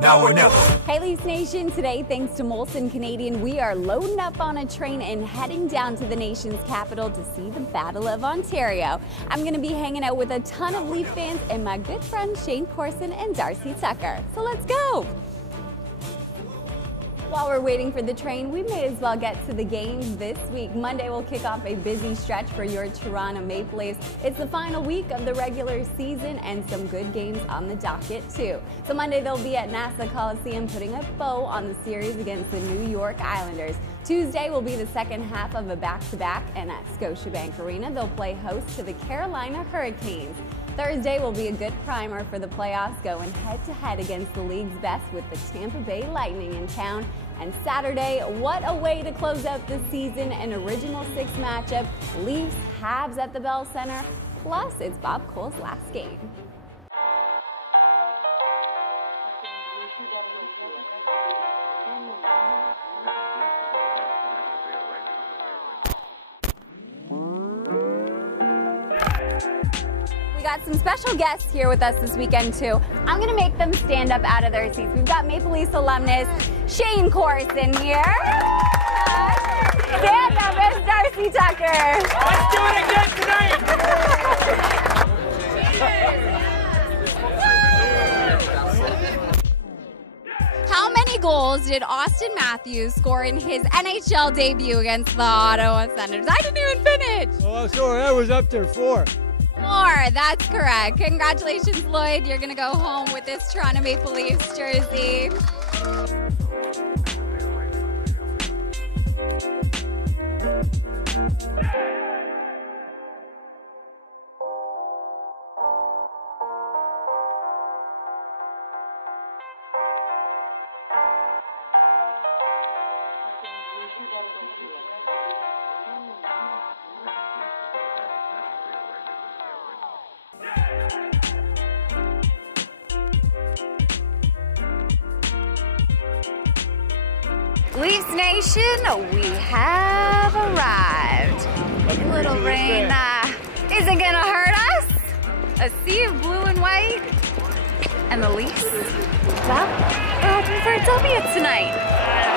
Now or never. Hey Leafs Nation, today thanks to Molson Canadian, we are loading up on a train and heading down to the nation's capital to see the Battle of Ontario. I'm going to be hanging out with a ton of Leaf fans and my good friends Shane Corson and Darcy Tucker. So let's go! While we're waiting for the train, we may as well get to the games this week. Monday will kick off a busy stretch for your Toronto Maple Leafs. It's the final week of the regular season and some good games on the docket too. So Monday they'll be at NASA Coliseum putting a bow on the series against the New York Islanders. Tuesday will be the second half of a back-to-back, and at Scotiabank Arena they'll play host to the Carolina Hurricanes. Thursday will be a good primer for the playoffs, going head-to-head against the league's best with the Tampa Bay Lightning in town. And Saturday, what a way to close out the season, an Original Six matchup, Leafs Habs at the Bell Center, plus it's Bob Cole's last game. Got some special guests here with us this weekend too. I'm gonna make them stand up out of their seats. We've got Maple Leafs alumnus Shane Corson here. Stand up, Miss Darcy Tucker. Let's do it again tonight. How many goals did Austin Matthews score in his NHL debut against the Ottawa Senators? I didn't even finish. Oh, sorry, I was up there 4. 4, that's correct. Congratulations, Lloyd. You're going to go home with this Toronto Maple Leafs jersey. Leafs Nation, we have arrived. A little rain isn't gonna hurt us. A sea of blue and white. And the Leafs, well, we're hoping for a W tonight.